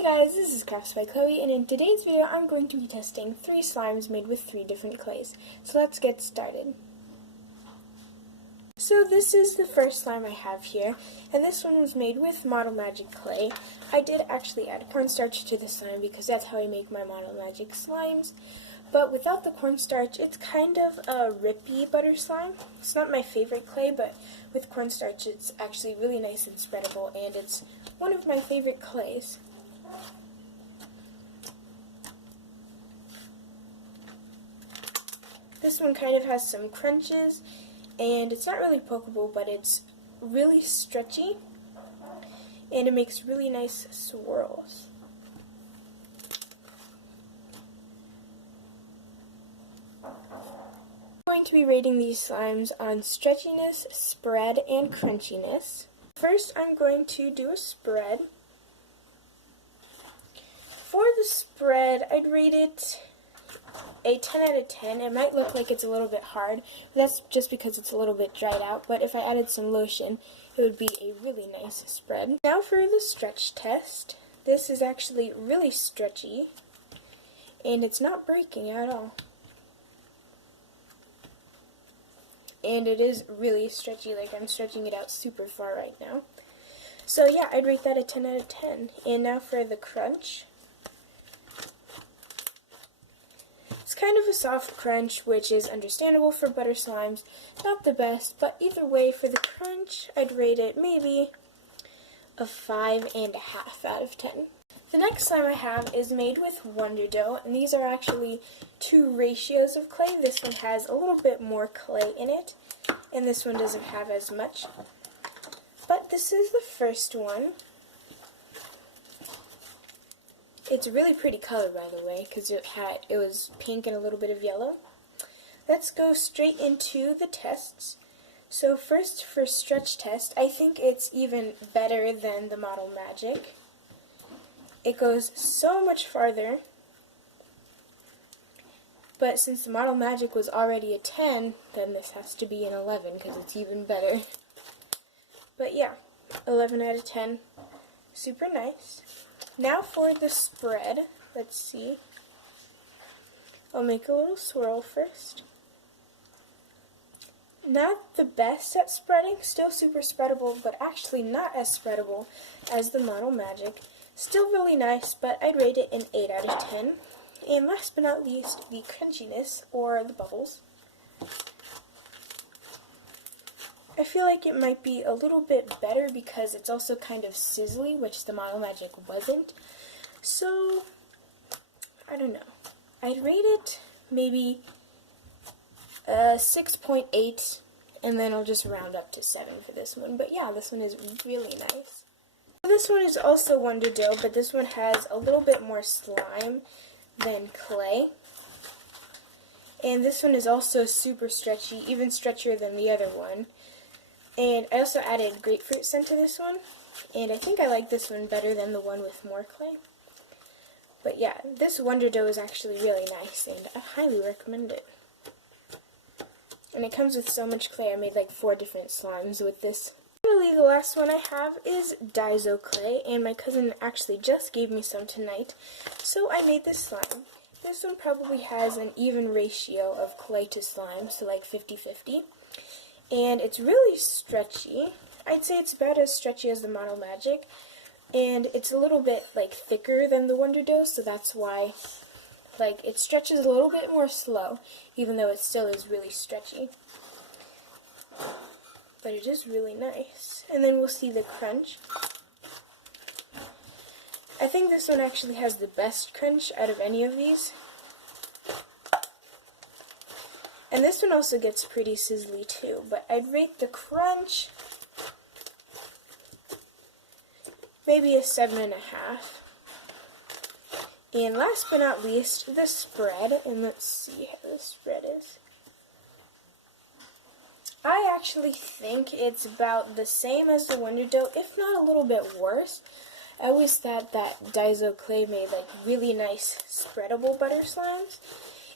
Hey guys, this is Crafts by Chloe, and in today's video I'm going to be testing 3 slimes made with 3 different clays. So let's get started. So this is the first slime I have here, and this one was made with Model Magic clay. I did actually add cornstarch to the slime because that's how I make my Model Magic slimes. But without the cornstarch, it's kind of a rippy butter slime. It's not my favorite clay, but with cornstarch it's actually really nice and spreadable, and it's one of my favorite clays. This one kind of has some crunches, and it's not really pokeable, but it's really stretchy, and it makes really nice swirls. I'm going to be rating these slimes on stretchiness, spread, and crunchiness. First, I'm going to do a spread. For the spread, I'd rate it a 10 out of 10. It might look like it's a little bit hard, but that's just because it's a little bit dried out, but if I added some lotion, it would be a really nice spread. Now for the stretch test. This is actually really stretchy, and it's not breaking at all. And it is really stretchy, like I'm stretching it out super far right now. So yeah, I'd rate that a 10 out of 10. And now for the crunch. It's kind of a soft crunch, which is understandable for butter slimes. Not the best, but either way, for the crunch, I'd rate it maybe a 5.5 out of 10. The next slime I have is made with Wonder Dough, and these are actually 2 ratios of clay. This one has a little bit more clay in it, and this one doesn't have as much. But this is the first one. It's a really pretty color, by the way, because it was pink and a little bit of yellow. Let's go straight into the tests. So first, for stretch test, I think it's even better than the Model Magic. It goes so much farther, but since the Model Magic was already a 10, then this has to be an 11 because it's even better. But yeah, 11 out of 10, super nice. Now for the spread, let's see. I'll make a little swirl first. Not the best at spreading, still super spreadable, but actually not as spreadable as the Model Magic. Still really nice, but I'd rate it an 8 out of 10. And last but not least, the crunchiness, or the bubbles. I feel like it might be a little bit better because it's also kind of sizzly, which the Model Magic wasn't. So, I don't know. I'd rate it maybe 6.8, and then I'll just round up to 7 for this one. But yeah, this one is really nice. This one is also Wonder Dough, but this one has a little bit more slime than clay. And this one is also super stretchy, even stretchier than the other one. And I also added grapefruit scent to this one, and I think I like this one better than the one with more clay. But yeah, this Wonder Dough is actually really nice, and I highly recommend it. And it comes with so much clay. I made like 4 different slimes with this. Finally, the last one I have is Daiso clay, and my cousin actually just gave me some tonight, so I made this slime. This one probably has an even ratio of clay to slime, so like 50-50. And it's really stretchy. I'd say it's about as stretchy as the Model Magic, and it's a little bit like thicker than the Wonder Dough, so that's why like it stretches a little bit more slow, even though it still is really stretchy. But it is really nice. And then we'll see the crunch. I think this one actually has the best crunch out of any of these. And this one also gets pretty sizzly too, but I'd rate the crunch maybe a 7.5. And last but not least, the spread, and let's see how the spread is. I actually think it's about the same as the Wonder Dough, if not a little bit worse. I always thought that Daiso clay made like really nice spreadable butter slimes,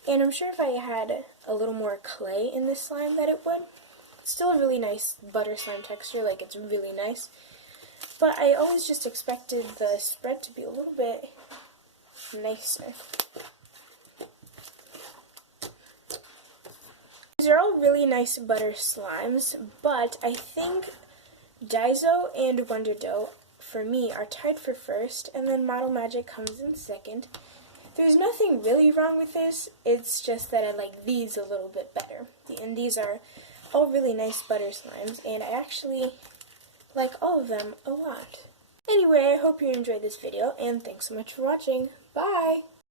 and I'm sure if I had a little more clay in this slime that it would. It's still a really nice butter slime texture, like it's really nice. but I always just expected the spread to be a little bit nicer. These are all really nice butter slimes, but I think Daiso and Wonder Dough, for me, are tied for first, and then Model Magic comes in second. There's nothing really wrong with this, it's just that I like these a little bit better. And these are all really nice butter slimes, and I actually like all of them a lot. Anyway, I hope you enjoyed this video, and thanks so much for watching. Bye!